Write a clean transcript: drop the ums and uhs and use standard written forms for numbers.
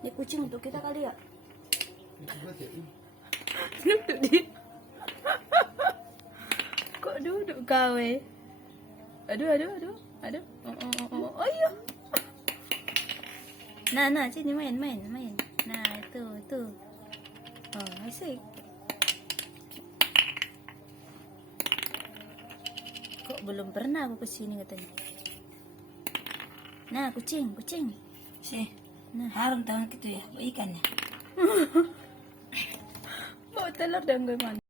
Ini kucing untuk kita kali ya. Duduk dia. Kok duduk kau Aduh. Oh iya. Nah, sini main. Nah, itu. Oh, asik. Kok belum pernah aku kesini katanya. Nah, kucing. Sih. Nah, Harum tangan gitu ya, ikan ya. bawa telur dan gue mana?